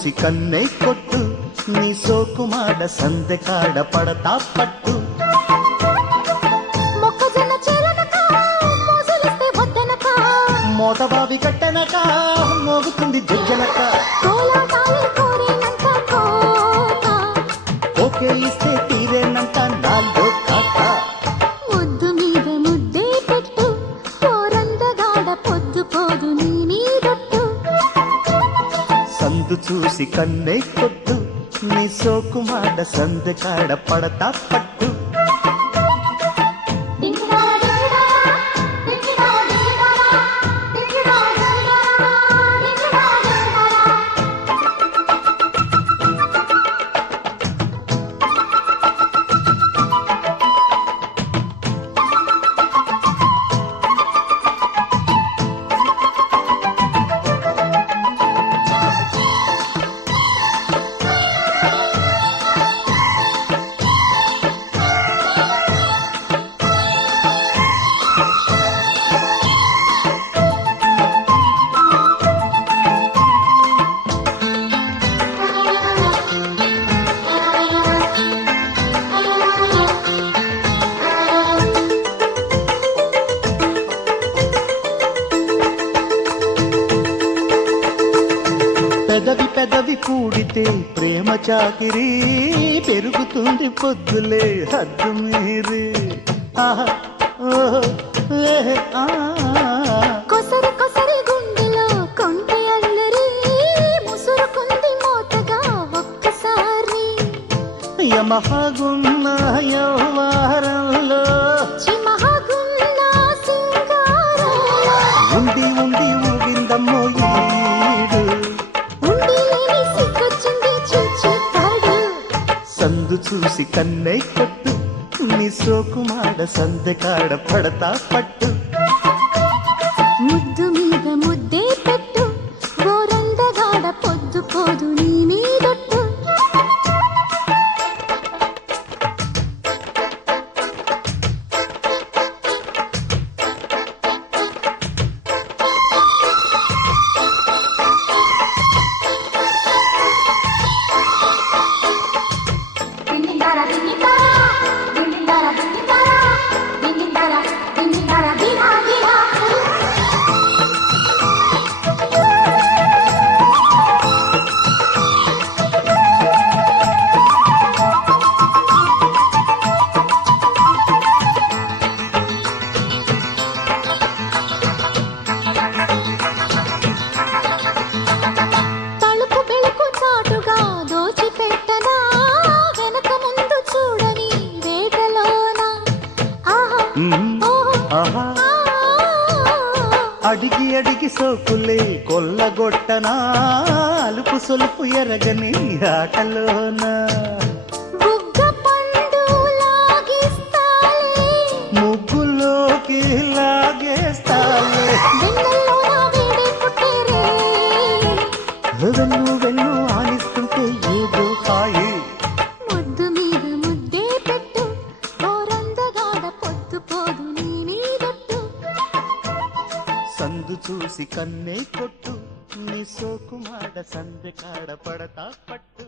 చూసి కన్నే కొట్టు నీ సోకుమాడ సందె కాడ పడతా పట్టు మొక్కజొన్న చేలనక మోసలిస్తే వద్దనక మోతబావి కట్టెనక మోగుతుంది జజ్జనక కోలాటాలే కోరేనంత కోత ఓకే ఇస్తే తీరేనంట నాలో కాక ముద్దు మీద ముద్దే పెట్టు పోరందగాడ పొద్దు పోదు నీ మీదొట్టు సందు చూసి కన్నే కొట్టు నీ సోకుమాడ సందె కాడ పడతా పట్టు పెదవి పెదవి కూడితే ప్రేమ చాకిరి పెరుగుతుంది పొద్దులే హద్దు మీరి ఆహా ఓహో ఏహే ఆ కొసరి కొసరి గుండెలో కొంటె అల్లరి ముసురుకుంది మోతగా ఒక్కసారి యమహగున్న యవ్వారంలో చిమహగున్న సింగారంలో ఉండి ఉండి ఊగిందమ్మో ఈడు ఉండి లేని సిగ్గొచ్చింది చూచి కాడు సందు చూసి కన్నే కొట్టు నీ సోకుమాడ సందె కాడ పడతా పట్టు ముద్దు మీద ముద్దే పెట్టు గోరందగాడ పొద్దు పోదు నీ మీదొట్టు దింగిందారా దింగిందారా దింగిందారా దింగిందారా దింగిందారా దింగిందారా దినా దినా తలుపు బెళుకు చాటుగా దోచిపెట్టనా వెనక ముందు చూడని వేటలోన ఆహా ఓహో ఆహా ఆ అడిగి అడిగి సోకులే కొల్లగొట్టనా అలుపు సొలుపు ఎరగని ఆటలోన బుగ్గ పండు లాగిస్తాలే ముగ్గులోకి లాగేస్తాలే వెన్నెల్లోన వేడి పుట్టేరే వెన్ను వెన్ను ఆనిస్తుంటే ఏదో హాయి ముద్దు మీద ముద్దే పెట్టు గోరందగాడ పొద్దు పోదు నీ మీదొట్టు సందు చూసి కన్నే కొట్టు నీ సోకుమాడ సందె కాడ పడతా పట్టు